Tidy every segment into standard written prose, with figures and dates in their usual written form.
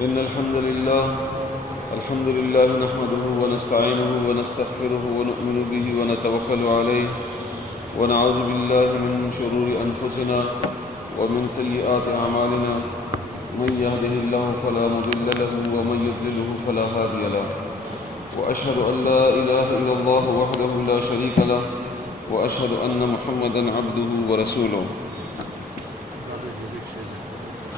إن الحمد لله نحمده ونستعينه ونستغفره ونؤمن به ونتوكل عليه ونعوذ بالله من شرور أنفسنا ومن سيئات أعمالنا من يهده الله فلا مضل له ومن يضلله فلا هادي له وأشهد أن لا إله إلا الله وحده لا شريك له وأشهد أن محمدا عبده ورسوله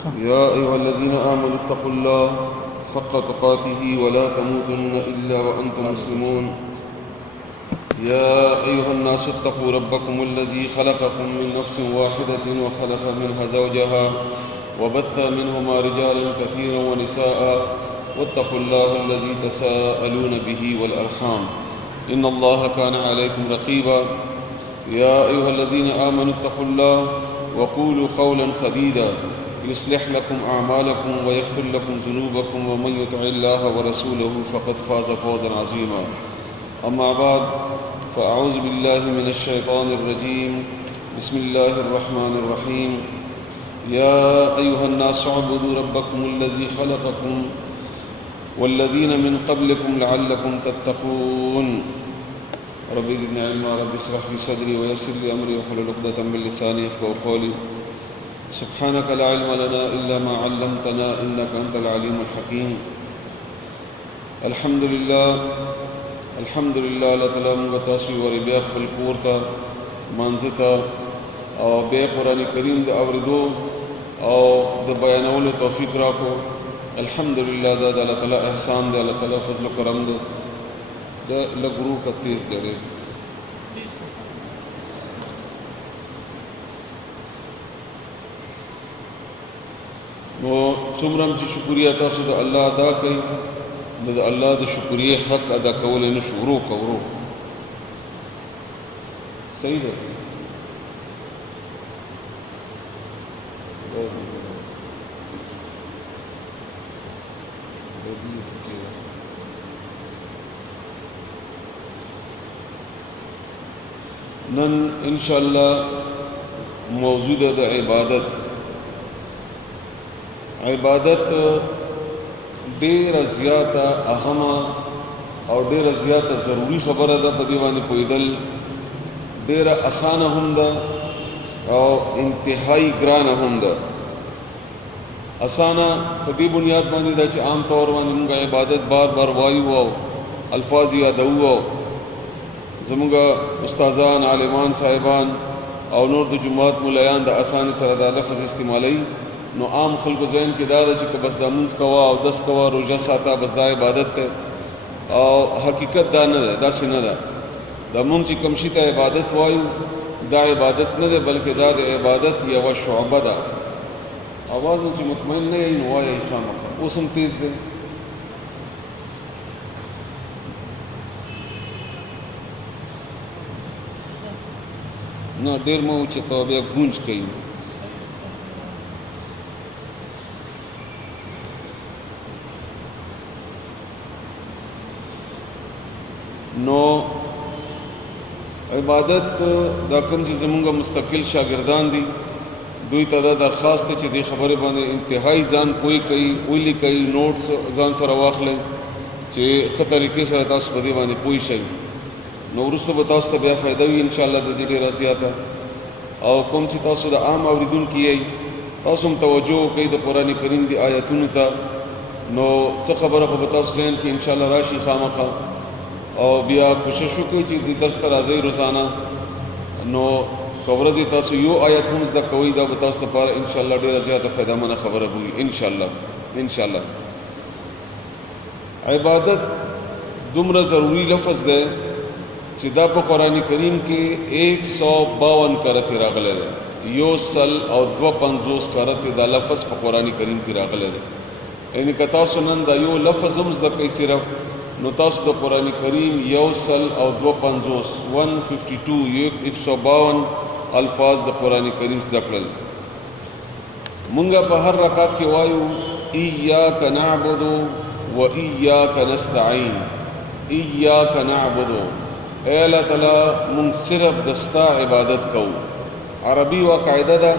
يا أيها الذين آمنوا اتقوا الله حق تقاته ولا تموتن إلا وأنتم مسلمون يا أيها الناس اتقوا ربكم الذي خلقكم من نفس واحدة وخلق منها زوجها وبث منهما رجالا كثيرا ونساء واتقوا الله الذي تساءلون به والأرحام إن الله كان عليكم رقيبا يا أيها الذين آمنوا اتقوا الله وقولوا قولا سديدا يصلح لكم أعمالكم ويغفر لكم ذنوبكم ومن يطع الله ورسوله فقد فاز فوزا عظيما أما بعد فأعوذ بالله من الشيطان الرجيم بسم الله الرحمن الرحيم يا أيها الناس اعبدوا ربكم الذي خلقكم والذين من قبلكم لعلكم تتقون رب زدني علما رب اشرح لي صدري ويسر لي أمري واحلل عقدة من لساني يفقهوا قولي سبحانك لا علم لنا إلا ما علمتنا إنك أنت العليم الحكيم الحمد لله الله تعالی موږ تاسو ورې بیا خپل کور ته مانځه ته او بیا قرآن کریم د اورېدو او د بیانولو توفیق راکړو الحمدلله دا د الله تعالی احسان دی الله تعالی فضل و کرم دی د لږ روح کا تیز دی نو څومره چې شکریا تاسو د الله ادا کړئ د الله د شکریه حق ادا کول نه شروع کوو صحیح ده نن ان شاء الله موضوع د عبادت ډېر زیاته اهمه او ډېر زیاته ضروری خبره ده په دې باندې پوهېدل ډېر اسانه هم ده او انتهایی ګرانه هم ده اسانه په دې بنیاد باندې ده چې عام طور باندې موږ عبادت بار بار وایو او الفاظ یادوو زموږ استادان عالمان صاحبان او نور د جماعت مولایان د اسانه سره دا لفظ استعمالوي نو عام خلکو ذهن کې دا ده چې بس دا مونځ کوا او 10 کوا روزه ساته بس دا عبادت ده او حقیقت دا نه ده داسې نه ده دا مونږ چې کوم شي ته عبادت وایو دا عبادت نه ده بلکې دا د عبادت یوه شعبه ده اواز چې مطمئن نه یې نو وایي خامخا اوس هم تیز دی نه ډېر مو چې توبه گونج کوي نو عبادت دا کوم چې زمونږ مستقل شاګردان دي دوی ته دا درخواست چې دې خبره باندې انتهایی ځان پوي کوي ویلي کوي نوټس ځان سره واخلئ چې ښه طریقې سره تاسو په دې باندې پوه شئ نو وروسته به تاسو ته بیا فایده وي انشاءالله د دې ډېره زیاته او کوم چې تاسو د عام اورېدونکي یئ تاسو هم توجه وکئ د قرآن کریم د آیتونو ته نو څه خبره خو به تاسو ذهن کې انشاءالله راشي خامخا او بیا کوشش وکړئ چې د درس ته راځئ روزانه نو که ورځې تاسو یو آیت هم زده کوئ دا به تاسو لپاره انشاءالله ډېره زیاته فایدهمنه خبره به وي انشاءالله عبادت دومره ضروری لفظ دی چې دا په قرآن کریم کې 152 کرته راغلی دی 152 کرته دا لفظ په قرآن کریم کې راغلی دی یعنی که تاسو نن دا یو لفظ هم زده کوئ صرف نو تاسو د قرآن کریم 152 الفاظ د قرآن کریم زده کړل مونږه په هر رکعت کې وایو ایاک نعبد و ایاک نستعین ایاک نعبد اے اللہ تعالی مونږ صرف دستا عبادت کوو عربی و قاعده ده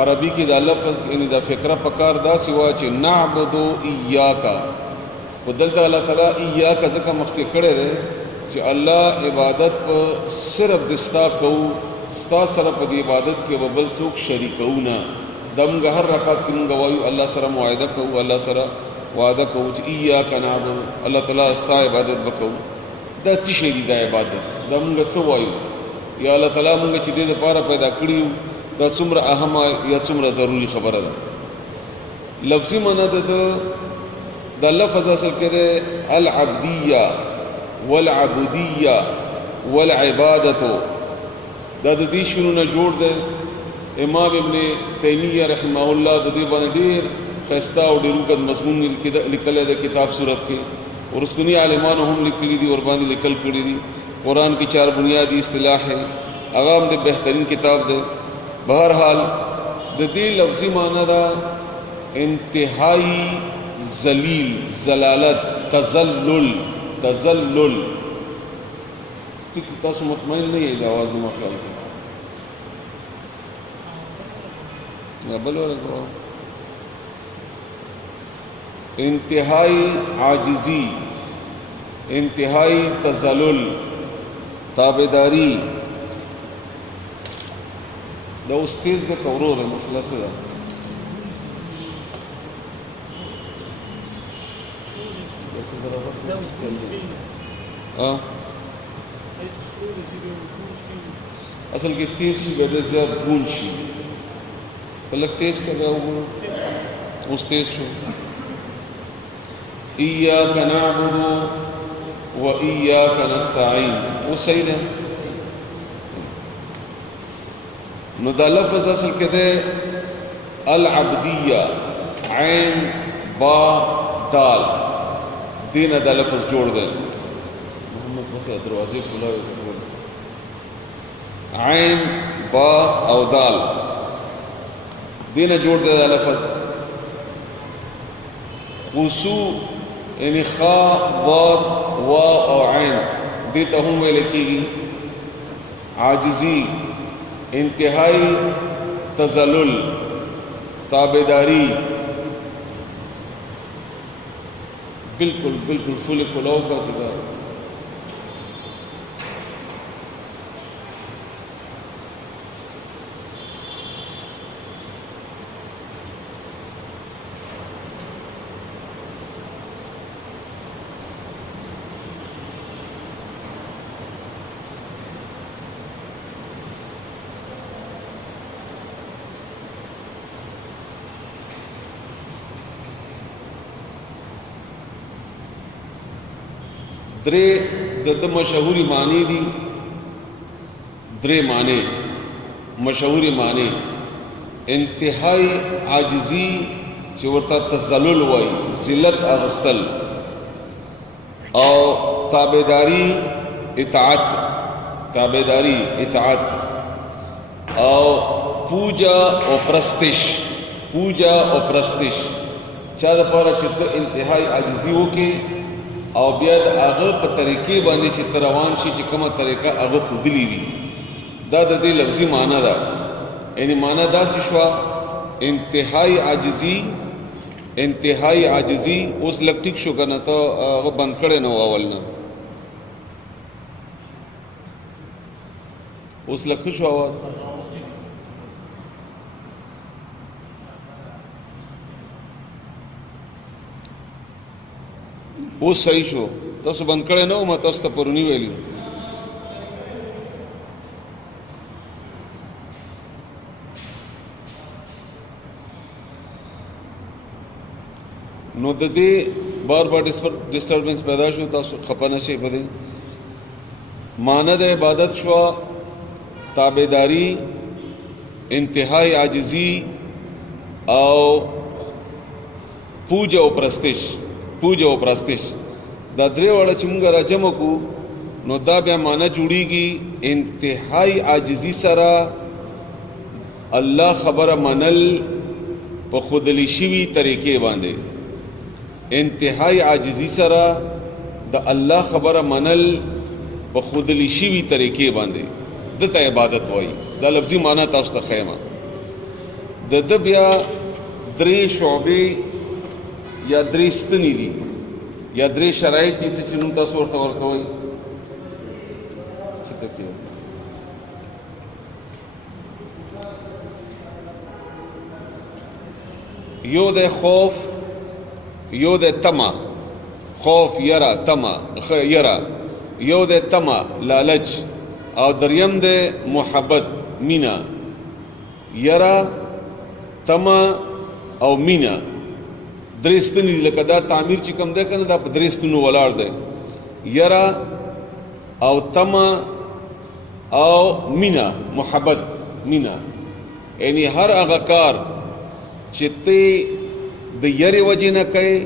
عربی کې دا لفظ یعنی دا فکره پکار دا سوا چې نعبدو ایاکا په دلته الله تعالی ایاکا ځکه مخکې کړی دی چې الله عبادت په صرف دستا کو ستا سره په دې عبادت کې بل څوک شریکو نه دمغه هر رکعت کې موږ وایو الله سره معاهده کوو الله سره وعده کوو چې ایاک نعبد الله تعالی ستا عبادت وکړو دا څه شی دی دا عبادت دا موږ څه وایو یا الله تعالی موږ چې دې لپاره پیدا کړیو دا څومره اهمه یا څومره ضروری خبره ده لفظي معنی ده دا لفظ اصل کې ده العبدیه والعبودیه والعبادت دا د دې شنو نه جوړ ده امام ابن تیمیہ رحمه الله د دې باندې ډېر خستا او ډېر وګد مضمون لیکل د کتاب صورت کې ورستنی عالمانو هم لیکلي دي ور باندې لیکل کړي دي قرآن کی 4 بنیادی اصطلاح ہے هغه هم د بهترین کتاب ده بہرحال د دې لفظي معنی دا انتہائی ذلیل ذلالت تذلل تاسو مطمئن نه یې د आवाज نه خیال کوئ بل ورکو انتہائی عاجزی انتہائی تذلل تابعداری دا استیز د کورو د مسله څه ده اصل کې تیز شي به زیات گونج شي تلک تیز کا بیا وګورو اوس تیز شو ایاک نعبد و ایاک نستعین او صحیح ده نو دا لفظ اصل کې ده العبدیه عین با دال دینه دا لفظ جوړ ده محمد بس دروازې کلاوي عین با او دال دینه جوړ ده دا لفظ خصو یعنی خا ضاد وا او عین دې ته هم ویل کېږي عاجزی انتہائی تذلل تابعداری بالکل بالکل فل کلاو کا جگہ درې د مشهوري معنی دي درې معنی مشهوري معنی انتہائی عاجزی چې ورته تذلل وای ذلت اغستل او تابعداری اطاعت او پوجا او پرستش چا د پاره چې د انتہائی عاجزی وکي او بیا د هغه په طریقې باندې چې روان شي چې کومه طریقه هغه خودلی وي دا د دې لفظي معنی ده یعنی معنی دا شوا انتہائی عاجزی اوس لکټیک شو کنه ته هغه بند کړي نو اول نه اوس لکه شو आवाज اوس صحیح شو تاسو بند کړي نو ما تاسو ته پرونی ویلی نو د دې بار ډسټربنس پیدا شو تاسو خپه نشئ په دې معنی د عبادت شو تابعداری انتہائی عاجزی او پوجا او پرستش دا درې وړه چې موږ راجم کو نو دا بیا معنی جوړیږي انتہائی عاجزی سره الله خبره منل په خودلی شوی طریقې باندې انتہائی عاجزی سره د الله خبره منل په خودلی شوی طریقې باندې دته عبادت وایي دا لفظي معنی تاسو ته خیمه د ده بیا درې شعبې یا درې ستنې دي یا درې شرایط دي چې نوم تاسو ورته ورکوئ. چې تکیه یو د خوف، یو د تمه، خوف یرا تمه یرا، یو د تمه لالچ، او دریم د محبت مینا. یرا تمه او مینا درې ستنې دي. لکه دا تعمیر چې کوم دی که نه دا په درې ستنو ولاړ دی. یرا او تمه او مینا، محبت مینا، یعنی هر هغه کار چې ته د یرې وجې نه کوې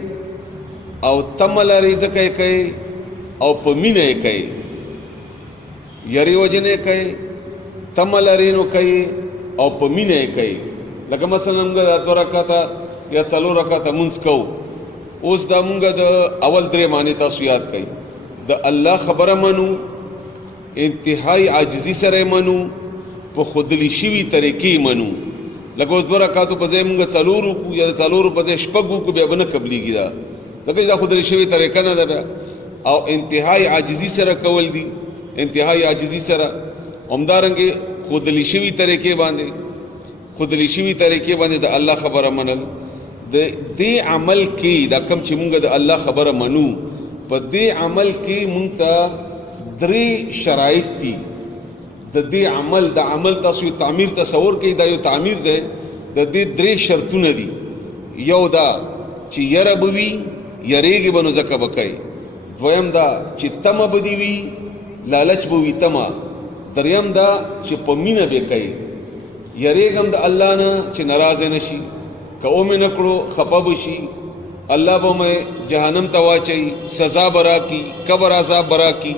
او تمه لرې ځکه یې کوې او په مینه یې کوې. یرې وجې نه یې کوې، تمه لرې نو کوې او په مینه یې کوې. لکه مثلا موږ دا 2 رکعته یا 4 رکعته مونځ کوو. اوس دا موږ د اول 3 معنی تاسو یاد کړئ. د الله خبره منو، انتهائی عاجزی سره منو، په خودلی شوي طریقې منو. لکه اوس 2 رکعاتو په ځای موږ 4 وکړو یا د 4 په ځای 6 وکړو، بیا به نه قبلېږي دا، ځکه دا خودلی شوي طریقه نه ده بیا. او انتهائی عاجزی سره کول دي، انتهائی عاجزی سره. همدارنګې خودلی شوي طریقې باندې، خودلی شوي طریقې باندې د الله خبره منل. د دې عمل کې دا کم چې موږ د الله خبره منو، په دې عمل کې موږ ته 3 شرایط دي. د دې عمل، د عمل تاسو یو تعمیر تصور کړئ، دا یو تعمیر دی. د دې 3 شرطونه دي. یو دا چې یره به وي، یریږي به نو ځکه به کوي. دویم دا چې تمه به دې وي، لالچ به وي تمه. دریم دا چې په مینه به کوي. یریږم د الله نه چې ناراضه نه شي، که مې نه کړو خفه به شي، الله به مې جهنم ته واچوي، سزا به راکړي، قبر عذاب به راکړي.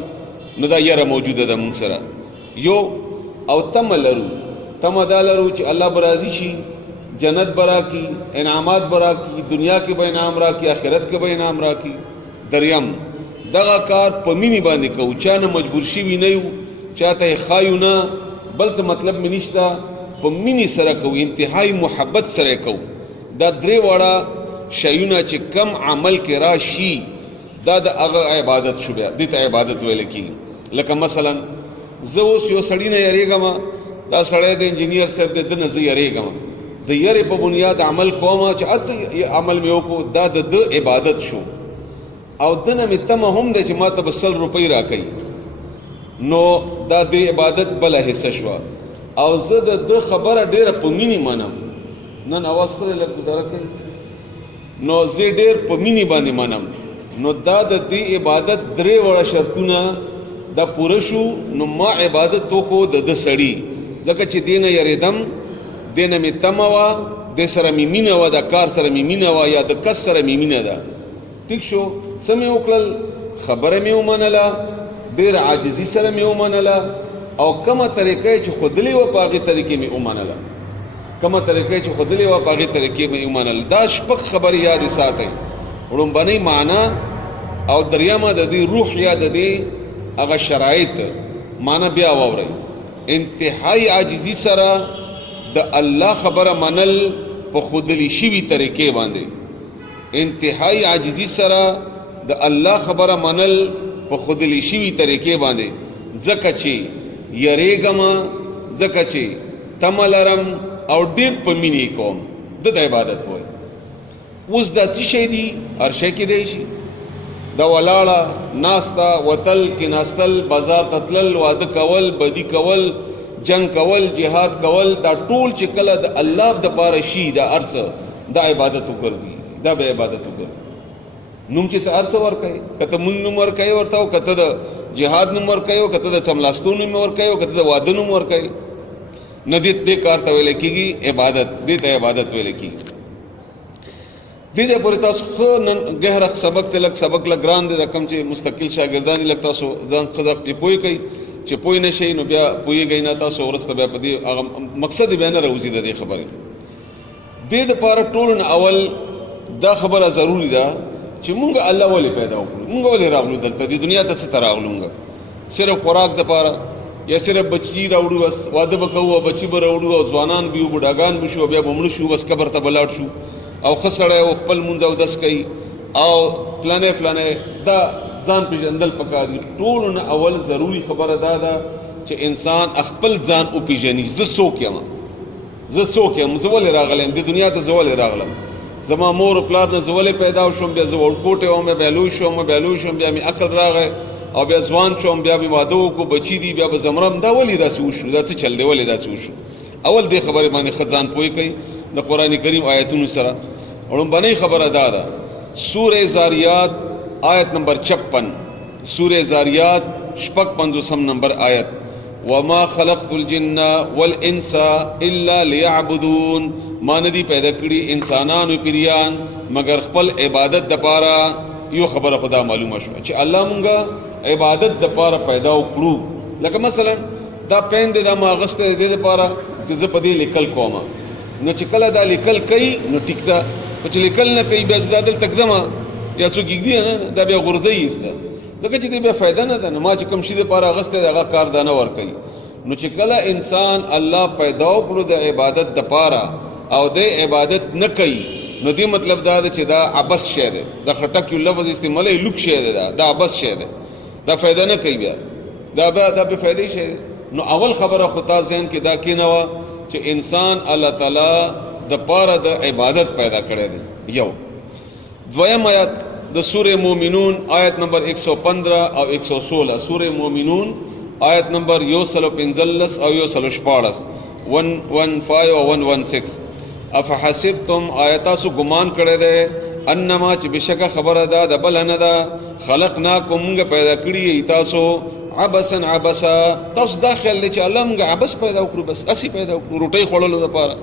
نو دا یره موجوده ده موږ سره. یو او تمه لرو، تمه دا لرو چې الله به راضي شي، جنت به راکړي، انعامات به راکړي، دنیا کې به انعام راکړي، آخرت کې به انعام راکړي. دریم دغه کار په مینې باندې کوو، چا نه مجبور شوي نه یو، چاته یې ښایو نه، بل څه مطلب مې نشته، په مینې سره کوو، انتهائی محبت سره کوو. دا 3 واړه شیونه چې کم عمل کې راشي، دا د هغه عبادت شو. بیا دې ته عبادت ویل کېږي. لکه مثلا زه اوس یو سړي نه یریږم، دا سړی د انجینیر صاحب د ده نه زه یریږم، د یرې په بنیاد عمل کوم چې هر څه عمل مې وکړو، دا د ده عبادت شو. او ده نه مې تمه هم ده چې ما ته به 100 روپۍ راکوي، نو دا د عبادت بله حصه شوه. او زه د ده خبره ډېره په مینې منم. نن اواز ښه دی، لږ ګزاره کوي. نو زه ډېر په مینې باندې منم. نو دا د دې عبادت 3 وړه شرطونه دا پوره شو. نو ما عبادت وکړو د ده سړي، ځکه چې دې نه یریدم، دې نه مې تمه وه، دې سره مې مینه وه، د کار سره مې مینه وه، یا د کس سره مې مینه ده. ټیک شو. څه مې وکړل؟ خبره مې ومنله، ډېر عاجزي سره مې ومنله، او کومه طریقه چې ښودلې وه په هغې طریقې مې ومنله. کومه طریقه چې ښودلې وه په هغې طریقې مې ومنله. دا 6 خبرې یادې ساتئ. وړومبنۍ معنا، او دریمه د دې روح یا د دې هغه شرایط معنا بیا واورئ. انتهائی عاجزی سره د الله خبره منل په ښودلې شوي طریقې باندې. انتهائی عاجزی سره د الله خبره منل په ښودلې شوي طریقې باندې. ځکه چې یریږم، ځکه چې تمه لرم، او ډېر په مینې کوم، د عبادت وایي. اوس دا څه شی دي؟ هر شی کېدی شي. دا ولاړه ناسته، وتل، کېناستل، بازار ته تلل، واده کول، بدي کول، جنگ کول، جهاد کول، دا ټول چې کله د الله دپاره شي، دا هر څه دا عبادت وګرځي، دا به عبادت وګرځي. نوم چې ته هر څه ورکوې، که ته مونږ نوم ورکوې ورته، او که ته د جهاد نوم ورکوې، او که ته د څملاستو نوم ورکوې، او که ته د واده نوم ورکوې، نه دې کار ته ویل کېږي عبادت، دې ته عبادت ویل کېږي. دې ته پورې تاسو ښه نن ګهره سبق ته لږ سبق لږ ګران دی، دا کوم چې مستقل شاګردان دي، لږ تاسو ځان ښه پوه کوئ. چې پوه نه شئ نو بیا پوهېږئ نه، تاسو وروسته بیا په دې هغه مقصد بیا نه راوځي د دې خبرې. دې دپاره ټولو نه اول دا خبره ضروري ده چې مونږ الله ولې پیدا وکړو، مونږ ولې راغلو دلته دې دنیا ته، څه ته راغلو؟ مونږ صرف خوراک دپاره، یا صرف بچی راوړو بس واده به کوو بچی به راوړو او ځوانان به یو بوډاګان به شو بیا به مړه شو بس قبر ته به لاړ شو او ښه سړی او خپل مونځ اودس کوي او فلانې دا ځان پېژندل پکار دي. ټولو نه اول ضروري خبره دا ده چې انسان خپل ځان وپېژني. زه څوک یم، زه ولې راغلی یم دې دنیا ته، زه ولې راغلم، زما مور او پلار نه زه ولې پیدا شوم، بیا زه وړکوټی وم، بیا لوی شوم، بیا مې عقل راغی او بیا ځوان شوم، بیا مې واده وکړو، بچي دي، بیا به زمرم. دا ولې داسې وشو، دا څه چل دی، ولې داسې وشو؟ اول دې خبرې باندې ښه ځان پوه کړئ د قرآن کریم آیتونو سره. لومبنۍ خبره دا ده سورې زاریات آیت نمبر 56، سورې زاریات 56 نمبر آیت، وما خلقت الجن والانس الا ليعبدون، ما ندی پیدا کړي انسانان او پیریان مگر خپل عبادت د پاره. یو خبره خدا معلومه شو چې الله مونږه عبادت د پاره پیدا وکړو. لکه مثلا دا پین دا ما غسته د لپاره چې زه په دې لیکل کوم، نو چې کله دا لیکل کوي نو ټیک ده، چې لیکل نه کوي بیا زه دل تقدمه یا څوک کېږي نه دا بیا غورځي ایسته، ځکه چې دې بیا فایده نه ده. نو ما چې کوم شي د پاره غسته هغه کار دا نه ور کوي. نو چې کله انسان الله پیدا وکړو د عبادت د پاره او د عبادت نه کوي، نو دې مطلب دا ده چې دا عبث شی دی، دا خټک یو لفظ استعمالوي لوک شی دی، دا عبث شی دی، دا فایده نه کوي، بیا دا به فایده شی دی. نو اول خبره خو تا ذهن کې دا کینه وا چې انسان الله تعالی د پاره د عبادت پیدا کړی دی. یو دویم آیت د سورې مومنون آیت نمبر 115 او 116، سورې مومنون آیت نمبر 115 او 114، 115 او 116. افحسبتم آیتاسو ګمان کړی دی انما چې بشکه خبره ده د بل نه ده خلقناکم موږ پیدا کړي تاسو عبسا، تاسو دا خیال دی چې الله موږ عبس پیدا وکړو، بس اسی پیدا وکړو، روټۍ خوړلو دپاره،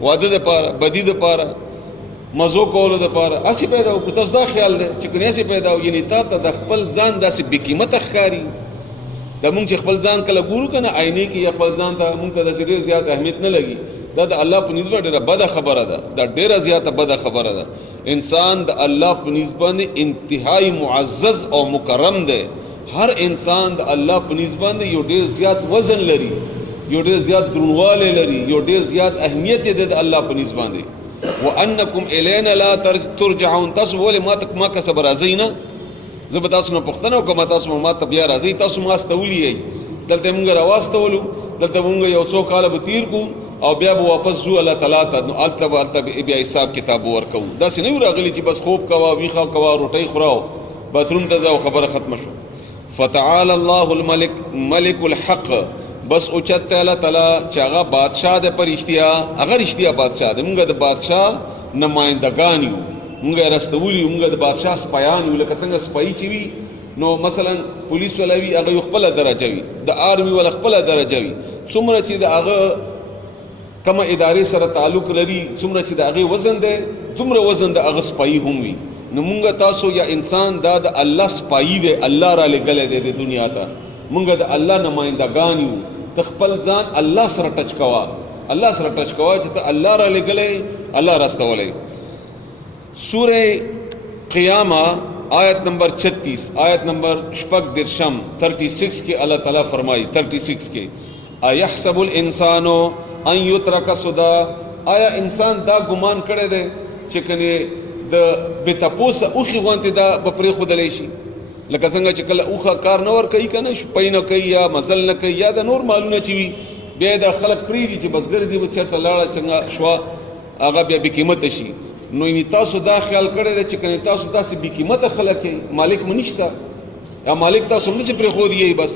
واده دپاره، بدی دپاره، مزو کولو دپاره اسی پیدا وکړو. تاسو دا خیال دی چې کنه اسی پیدا و، یعنی تا ته د خپل ځان داسې بې قیمته ښکاري. دا مونږ چې خپل ځان کله ګورو که نه آینې کې یا خپل ځان ته مونږ ته داسې ډېر زیات اهمیت نه لګي، دا د الله په نسبت ډېره بده خبره ده، دا ډېره زیاته بده خبره ده. انسان د الله په نسبت انتهایی معزز او مکرم دی. هر انسان د الله په نسبت یو ډېر زیات وزن لري، یو ډېر زیات درنوالی لري، یو ډېر زیات اهمیت دی د الله په نسبت دی. وانکم الینا لا ترجعون، تاسو ولې ما کسب راځئ نه؟ زه به تاسو نه پوښتنه وکړم، تاسو ما ته بیا راځئ، تاسو ما استولی یئ، دلته مونږ راواستولو، دلته مونږ یو څو کاله به تیر کو او بیا به واپس ځو الله تعالی ته، نو هلته بیا حساب کتاب ورکوو. داسې نه یو راغلي چې بس خوب کوه، ویښه کوه، روټۍ خوراو، باتروم ته ځه او خبره ختمه شو. فتعالى الله الملک ملک الحق، بس اوچت ته الله تعالی چې هغه بادشاہ دی په رښتیا، هغه رښتیا بادشاہ دی. مونږ د بادشاہ نمایندګان یو، مونږ راستولي یو، مونږ د بادشاہ سپایان یو. لکه څنګه سپایي چې وي نو مثلا پولیس والا وي هغه یو خپله درجه وي، د آرمي والا خپله درجه وي. څومره چې د هغه کومه ادارې سره تعلق لري، څومره چې د هغې وزن دی دومره وزن د هغه سپایي هم وي. نو مونږ تاسو یا انسان دا د الله سپایي دی، الله را لېږلی دی د دنیا ته، مونږ د الله نمایندګان یو. ته خپل ځان الله سره ټچ کوه، الله سره ټچ کوه چې ته الله را لېږلی، الله راستولی. سورہ قیامہ آیت نمبر 36، آیت نمبر 36 کے اللہ تعالیٰ فرمائی 36 کے، ایحسب الانسان ان یترک سدی، آیا انسان دا ګمان کړی دی چې کنه د بې تپوسه اوښې غوندې دا به پرېښودلی شي؟ لکه څنګه چې کله اوښه کار نه ورکوي که نه، شپی نه کوي یا مزل نه کوي یا د نور مالونه چې وي، بیا دا خلک پرېږدي چې بس ګرځي به چېرته لاړه څنګه شوه هغه بیا بې قیمته شي. نو یعنې تاسو دا خیال کړی دی چې کنه تاسو داسې بې قیمته خلک یې، مالک مو نشته، یا مالک تاسو همداسې پرېښودي یئ، بس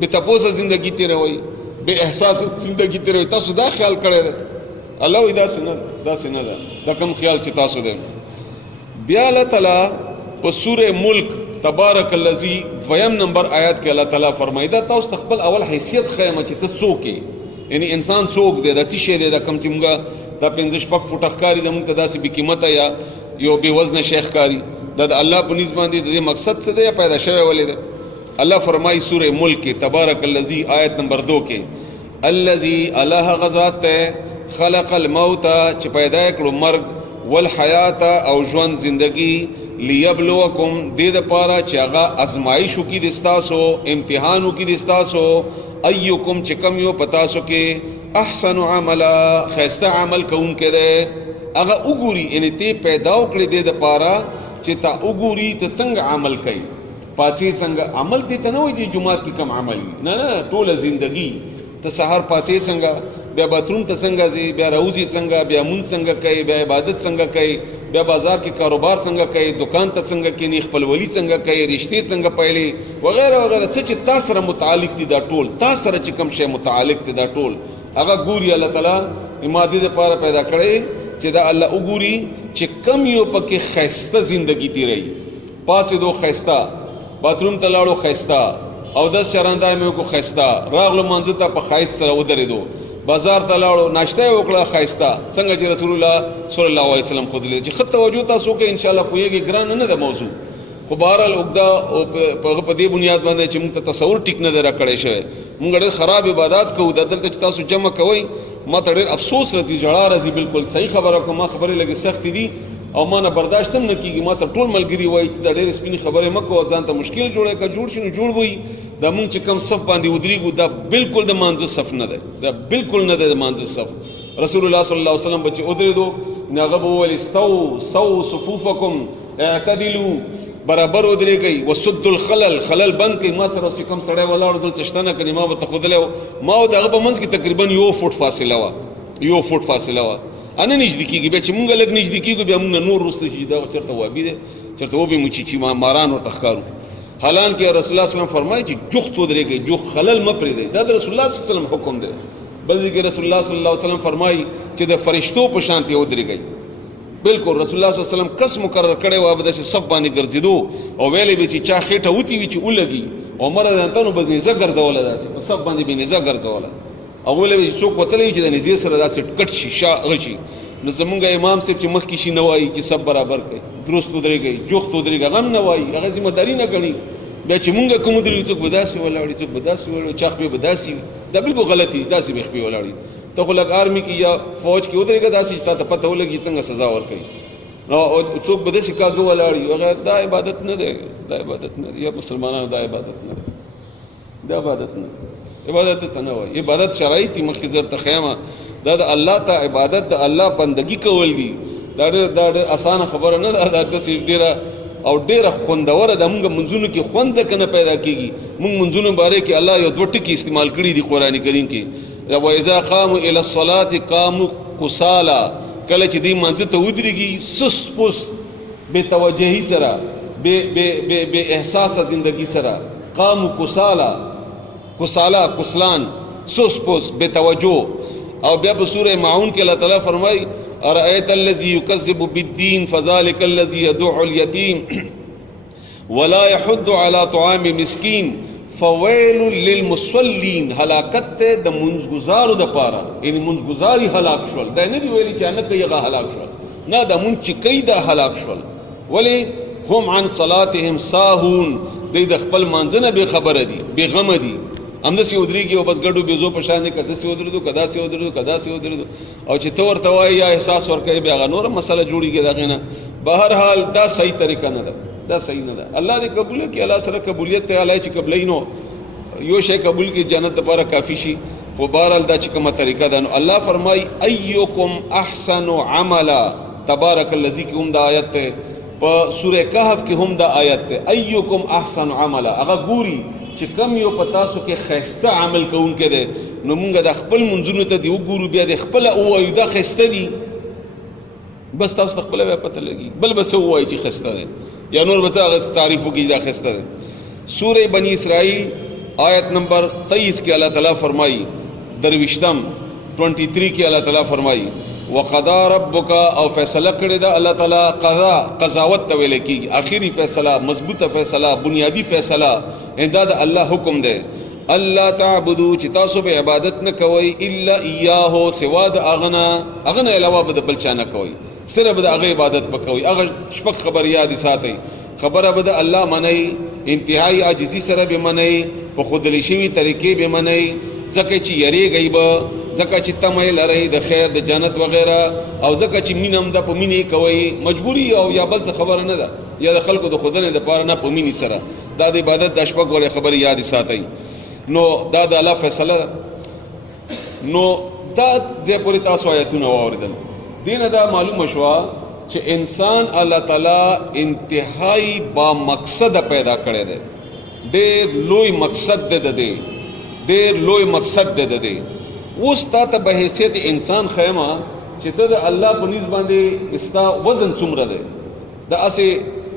بې تپوسه زندګي تېروئ، بې احساسه زندګي تېروئ، تاسو دا خیال کړی دی. الله وایي داسې نه ده، دا کوم خیال چې تاسو دی. بیا الله تعالی په سورې ملک تبارک الذی 2 نمبر آیات کې الله تعالی فرمایي دا تاسو ته خپل اول حیثیت ښیم چې ته څوک یې، یعنی انسان څوک دی، دا څه شی دی، دا کوم چې مونږ دا 5-6 فوټه ښکاري د مونږ ته داسې بې قیمته یا یو بې وزنه شی ښکاري، دا د الله په نیز باندې د دې مقصد څه دی یا پیدا شوی ولې دی؟ الله فرمایي سورې ملک کې تبارک الذی آیت نمبر 2 کې، الذی الله غذات ته خلق الموت چې پیدا کړو مرګ، والحیات او ژوند زندگی، لیبلوکم دې دپاره چې هغه ازمایش وکړي د ستاسو، امتحان وکړي د ستاسو، ایکم چې کم یو پتا سو کې احسن عملا خیسته عمل کوونکی دی هغه وګوري یعنی ته پیدا وکړې دې د پاره چې تا وګوري ته څنګه عمل کوي پاتې څنګه عمل ته نه وي د جمعات کې کم عمل نه نه ټوله زندگی ته سحر پاتې څنګه بیا باتروم ته څنګه ځي بیا راوځي څنګه بیا مونږ څنګه کوي بیا عبادت څنګه کوي بیا بازار کې کاروبار څنګه کوي دکان ته څنګه کېني خپل ولی څنګه کوي رشتې څنګه پایلي وغیرہ وغیرہ څه چې تاسو سره متعلق دي دا ټول تاسو سره چې کوم شی متعلق دي دا ټول هغه ګوري الله تعالی ماده لپاره پیدا کړي چې دا الله وګوري چې کم یو پکې خیسته زندگی تیري پاتې دو خیسته باتروم ته لاړو خیسته او 10 چراندا مې کو خیسته راغلو منځ ته په خیس سره ودرېدو بازار ته لاړو ناشته وکړه خیسته څنګه چې رسول الله صلی الله علیه وسلم خود لې چې خط توجه تاسو کې ان شاء الله کویږي ګران نه ده موضوع خو بهرال وګدا او په دې بنیاد باندې چې موږ تصور ټیک نه درا کړی شوی موږ ډېر خراب عبادت کوو د دلته چې تاسو جمع کوئ ما ته ډېر افسوس راځي جړا راځي بالکل صحیح خبره کوم خبره لګي سخت دي او ما نه برداشت هم نه کیږي ما ته ټول ملګری وایي دا ډېر سپینې خبره مکو ځان ته مشکل جوړه کا جوړ شنو جوړ وي دا مونږ چې کم صف باندې ودرېږو دا بالکل د مانځه صف نه ده دا بالکل نه ده د مانځه صف رسول الله صلی الله علیه وسلم بچ ودرېدو هغه وویل استو صفوفکم اعتدلوا برابر ودرېږئ وسد الخلل خلل بند کړئ ما سره چې کوم سړی ولاړ دلته شته نه کني ما به ته خودلې ما او دغه په منځ کې تقریبا 1 فوټ فاصله وه 1 فوټ فاصله وه انا نږدې کېږي بیا چې مونږ لږ نږدې کېږو بیا مونږ نور وروسته چې دا چېرته وابي دی چېرته وبې مو چې ماران ورته ښکارو حالانکه رسول الله صلی الله علیه وسلم فرمایي چې جوخت ودرېږئ جوخ خلل مه پرېږدئ دا د رسول الله صلی الله علیه وسلم حکم دی بل ځای کې رسول الله صلی الله علیه وسلم فرمایي چې د فرشتو په شان ته ودرېږئ بالکل رسول الله صلی الله علیه وسلم کس مقرر کړی و به داسې صف باندې ګرځېدو او ویلې به چې چا خېټه وتې وي چې ولګي عمر رضی الله عنه به نیزه ګرځوله داسې په صف باندې به نیزه ګرځوله او ویلې به چې څوک وتلی چې د نیزې سره داسې کټ شي شا هغه شي نو زمونږ امام صاحب چې مخکې شي نه وایي چې سب برابر کوي درست ودرېږئ جوخت ودرېږئ هغه هم نه وایي هغه ذمه داري نه ګڼي بیا چې مونږ کوم ودرېږو څوک به داسې ولاړي څوک به داسې ولاړي چا خپې به داسې وي دا بالکل غلطي داسې به خپې ولاړي ته خو لږ آرمي کې یا فوج کې ودرېږه داسې چې تا ته پته ولګي څنګه سزا ورکوي نو څوک به داسې کاږه ولاړي وغیرہ دا عبادت نه دی دا عبادت نه دی یا مسلمانانو دا عبادت نه دی دا عبادت نه عبادت ته نه وایي عبادت شرایط دي مخکې زر ته خیمه دا د الله ته عبادت د الله بندگی کول دي دا ډېر اسانه خبره نه ده دا داسې ډېره او ډېره خوندوره ده مونږ منځونو کې خوند ځکه نه پیدا کېږي مونږ منځونو باره کې الله یو دوه ټکي استعمال کړي دي قرآن کریم کې وإذا قاموا إلى الصلاة قاموا کسالا کله چې دوی منځ ته ودرېږي سست پست بې توجهي سره بې احساسه زندگی سره قاموا کسالا کسلان سست پست بې توجه او بیا په سورہ معون کې الله تعالی فرمایي ارأيت الذي يكذب بالدين فذلك الذي يدعو اليتيم ولا يحض على طعام مسكين فويل للمصلين هلاکت د منځګزارو د پاره یعنی منځګزاري هلاک شول دا نه دی ویلي چې نه کوي هغه هلاک شول نه دا مونږ چې کوي دا هلاک شول ولی هم عن صلاتهم ساهون د خپل منځنه به خبره دي به غم دي همداسې ودرېږي او بس ګډو بېزو په شان دی که داسې ودرېدو که داسې ودرېدو که داسې ودرېدو او چې ته ورته وایي یا احساس ورکوي بیا هغه نوره مسله جوړېږي د هغې نه بهرحال دا صحیح طریقه نه ده دا صحیح نه ده الله دې قبوله کړي الله سره قبولیت ته الله چې قبلوي نو یو شی قبول کړي جنت دپاره کافي شي خو بهرحال دا چې کومه طریقه ده نو الله فرمایي ایکم احسن عملا تبارک الذی کې هم دا آیت دی په سورہ کهف کې هم دا آیت دی ایکم احسن عملا هغه ګوري چې کم یو په تاسو کې ښایسته عمل کوونکی دی نو مونږ د خپل منځونو ته دې وګورو بیا د خپله ووایو دا ښایسته دي بس تاسو ته خپله بیا پته لګي بل به څه ووایي چې ښایسته دی یا نور به څه هغه تعریف وکړي دا ښایسته دی سورہ بنی اسرائیل آیت نمبر 23 کې الله تعالی فرمایي درویشتم 23 کې الله تعالی فرمایي وقضا ربک او فیصله کړی دا الله تعالی قضاوت ته ویل کېږي آخري فیصله مضبوطه فیصله بنیادی فیصله دا د الله حکم دی الله تعبدو چې تاسو به عبادت نه کوئ الا ایاه سوا د هغه نه علاوه به د بل چا نه کوئ صرف د هغه عبادت وکوئ هغه شپږ خبر یاد ساتئ خبره به د الله منئ انتهایی عاجزی سره به منئ په خودلی شوي طریقې به منئ ځکه چې یریږئ به ځکه چې تمه لرئ د خیر د جنت وغیرہ او ځکه چې مینه هم ده په مینې کوئ مجبوري او یا بل څه خبره نه ده یا د خلکو د ښودنې دپاره نه په مینې سره دا د عبادت د شپږ ولې خبرې یادې ساتئ نو دا د الله فیصله ده. نو دا دې پوری تاسو آیتونه واوریدل، دینه دا معلومه شوه چې انسان الله تعالی انتهایی با مقصد پیدا کړی دی. ډېر لوی مقصد دی د دې، ډېر لوی مقصد دی د دې. اوس تا ته به حیثیت انسان خیمه چې ته د الله په نیز باندې استا وزن څومره دی. دا اسې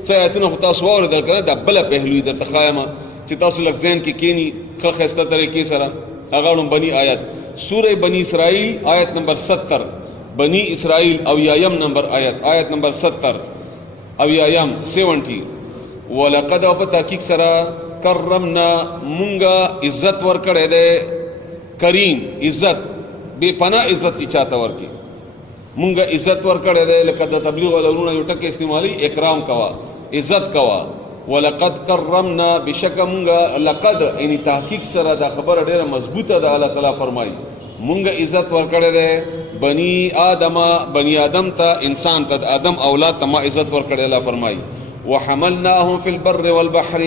څه آیتونه خو تاسو واورېدل که نه، دا بله پهلوي درته ښایمه چې تاسو لږ ذهن کې کښېني ښه ښایسته طریقې سره. هغه لومبني آیت سوره بني اسرائیل آیت نمبر 70، بنی اسرائیل اویایم نمبر آیت نمبر 70 اویایم 70. ولقد او په تحقیق سره کرمنا مونږه عزت ورکړی دی. کریم عزت، بے پناه عزت چې چاته ورکړي مونږه عزت ورکړی دی. لکه د تبلیغ ولرونه یو ټکی استعمالي، اکرام کوا، عزت کوا. ولقد کرمنا، بشکه مونږه، لقد یعنی تحقیق سره دا خبره ډیره مضبوطه ده. الله تعالی فرمایي مونږه عزت ورکړی دی بنی آدم ته، انسان ته، آدم اولاد ته ما عزت ورکړی. الله فرمایي وحملناهم فی البر والبحر،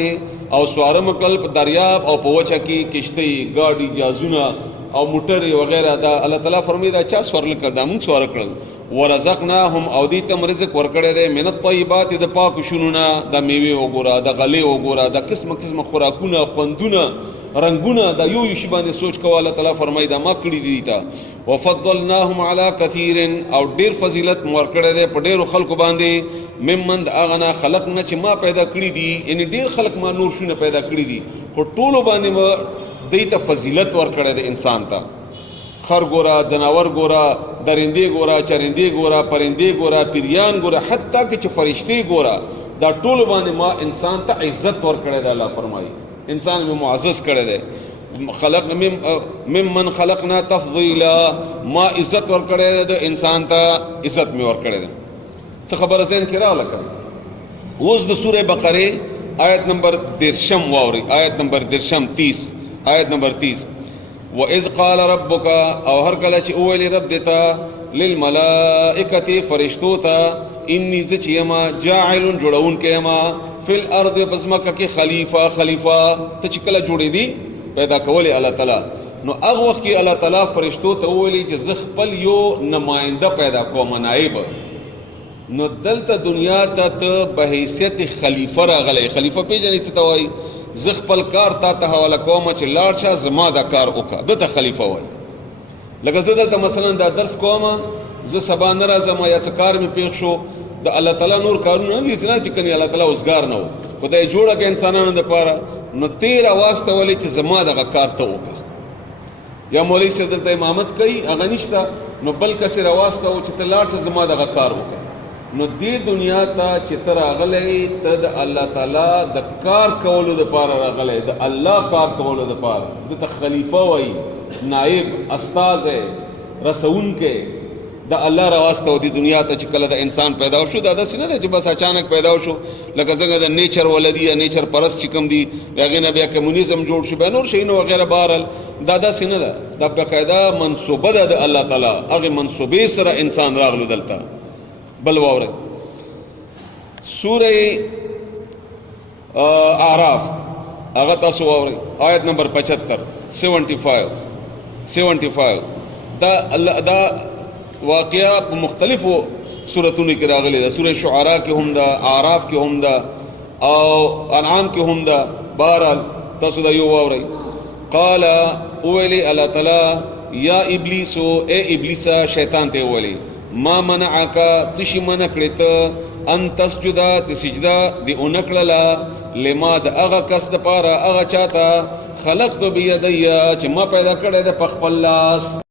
او سوارم کل په دریاب او په وچه کې کشتۍ، ګاډي، جازونه او موټرې وغیرہ. دا الله تعالی فرمایي دا چا سوارل کړ؟ دا مونږ سوار کړل. ورزقناهم، او دې ته رزق ورکړی دی من الطیبات، د پاکو شونو نه، د میوې وګوره، د غلې وګوره، د قسمه قسمه خوراکونه، خوندونه، رنگونه، دا یو یو شی باندې سوچ کوه. الله تعالی فرمایي دا ما کړي دي تا. وفضلناهم علی کثیر، او ډیر فضیلت مور کړی دی په ډیرو خلکو باندې. ممن اغنا خلقنا، چې ما پیدا کړی دي، یعنی ډیر خلق ما نور شونه پیدا کړی دي، خو ټولو باندې ما دې ته فضیلت ور کړی دی انسان ته. خر ګورا، جناور ګورا، درندې ګورا، چرندې ګورا، پرندې ګورا، پیریان ګورا، حتی که چې فرشتې ګورا، دا ټولو باندې ما انسان ته عزت ور کړی دی. الله فرمایي انسان میں معزز کړی دی. خلق ممن خلقنا تفضیلا، ما عزت ور کړی دی د انسان ته، عزت می ور کړی دی. څه خبره ذهن کې راغله که؟ اوس د سوره بقره آیت نمبر 13 واوري، آیت نمبر 30، آیت نمبر 30. وَإِذْ قَالَ رَبُّكَ، او هر کله چې اویلی رب دیتا، للملائکة فرشتو ته، انی زچ یما جاعل جوړون کې یما فی الارض بزمکه کې خلیفہ ته چې کله جوړې دي پیدا کولې الله تعالی. نو هغه وخت کې الله تعالی فرشتو ته ویلي چې زه خپل یو نماینده پیدا کوم، نائب. نو دلته دنیا ته به حیثیت خلیفہ راغلی. خلیفہ پیژنې څه ته وایي؟ زه خپل کار تا ته حواله کوم چې لاړ شه زما دا کار وکړه، دته خلیفہ وایي. لکه زه دلته مثلا دا درس کوم، زه سبا نه راځم یا څه کار مې پیښ شو، د الله تعالی نور کارونه نه دي چې کني الله تعالی اوسګار نه و، خدای جوړه کې انسانانو لپاره. نو تیر واسطه ولې چې زما دغه کار ته وکړه. یا مولوی صاحب دلته امامت کوي، هغه نشته، نو بل کس راواسته و چې ته لاړ شه زما دغه کار وکړه. نو دې دنیا ته چې ته راغلی، ته د الله تعالی د کار کولو دپاره راغلی، د الله کار کولو دپاره. دته خلیفہ وایي، نائب، استاذ، رسونکی د الله راواسته و دې دنیا ته چې کله د انسان پیدا شو. دا داسې نه ده چې بس اچانک پیدا شو، لکه څنګه د نیچر ولدي یا نیچر پرست چې کوم دي، هغې نه بیا کمونیزم جوړ شو، بیا نور شیونه وغیره. بهرحال دا داسې نه ده، دا باقاعده منصوبه ده د الله تعالی. هغې منصوبې سره انسان راغلو دلته. بل واورئ سوره اعراف، هغه تاسو واورئ آیت نمبر 75 75. دا واقعہ په مختلفو سورتونو کې راغلي ده. سوره شعراء کې هم ده، اعراف کې هم ده، او انعام کې هم ده. بهرحال تاسو دا یو واورئ. قال اولی الله تعالی یا ابلیس، اے ابلیسا، شیطان ته ویلي، ما منعک، څه شي منع کړی ته، ان تسجد، ته سجده دی اونکړله، لما د هغه کس دپاره، هغه چاته، خلقت بیدیا چې ما پیدا کړی ده په خپل لاس.